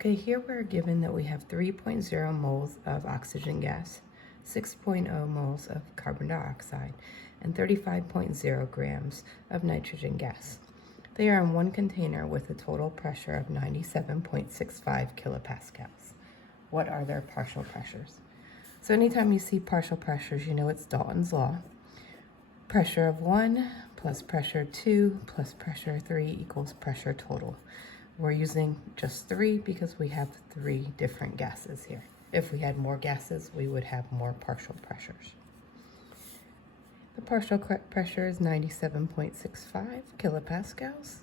Okay, here we're given that we have 3.0 moles of oxygen gas, 6.0 moles of carbon dioxide, and 35.0 grams of nitrogen gas. They are in one container with a total pressure of 97.65 kilopascals. What are their partial pressures? So anytime you see partial pressures, you know it's Dalton's law. Pressure of 1 plus pressure 2 plus pressure 3 equals pressure total. We're using just 3 because we have 3 different gases here. If we had more gases, we would have more partial pressures. The partial pressure is 97.65 kilopascals.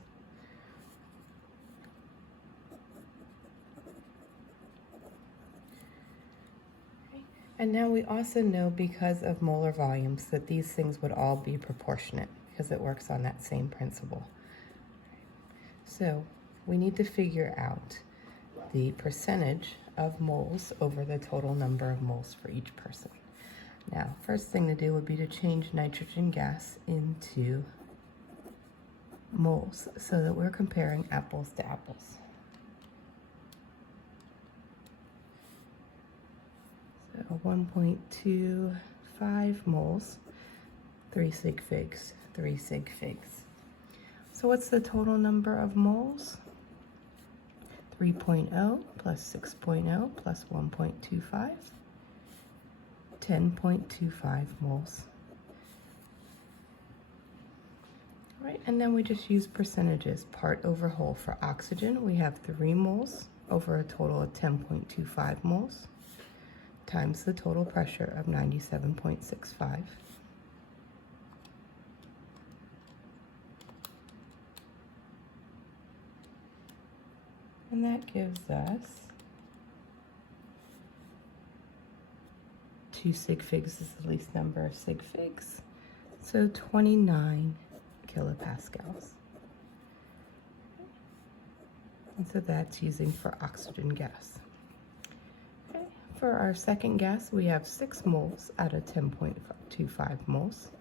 And now we also know, because of molar volumes, that these things would all be proportionate because it works on that same principle. So we need to figure out the percentage of moles over the total number of moles for each person. Now, first thing to do would be to change nitrogen gas into moles so that we're comparing apples to apples. So 1.25 moles, 3 sig figs, 3 sig figs. So what's the total number of moles? 3.0 plus 6.0 plus 1.25, 10.25 moles. All right, and then we just use percentages, part over whole. For oxygen, we have 3 moles over a total of 10.25 moles times the total pressure of 97.65. And that gives us 2 sig figs is the least number of sig figs, so 29 kilopascals. And so that's using for oxygen gas. Okay. For our second gas, we have 6 moles out of 10.25 moles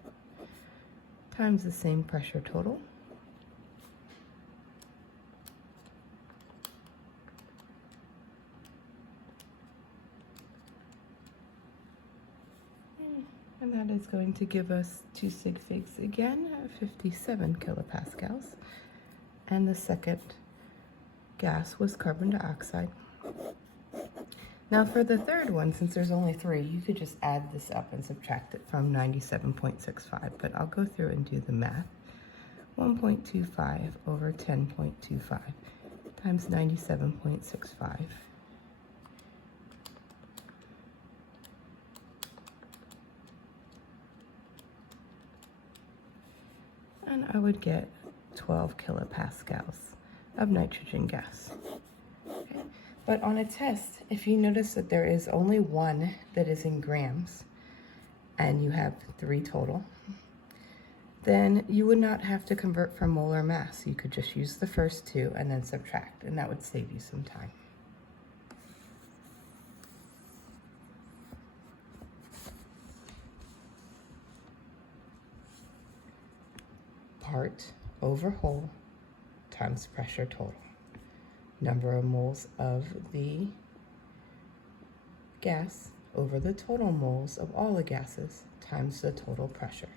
times the same pressure total. And that is going to give us 2 sig figs again, 57 kilopascals. And the second gas was carbon dioxide. Now for the third one, since there's only 3, you could just add this up and subtract it from 97.65, but I'll go through and do the math. 1.25 over 10.25 times 97.65. And I would get 12 kilopascals of nitrogen gas. Okay. But on a test, if you notice that there is only 1 that is in grams, and you have 3 total, then you would not have to convert from molar mass. You could just use the first 2 and then subtract, and that would save you some time. Part over whole times pressure total. Number of moles of the gas over the total moles of all the gases times the total pressure.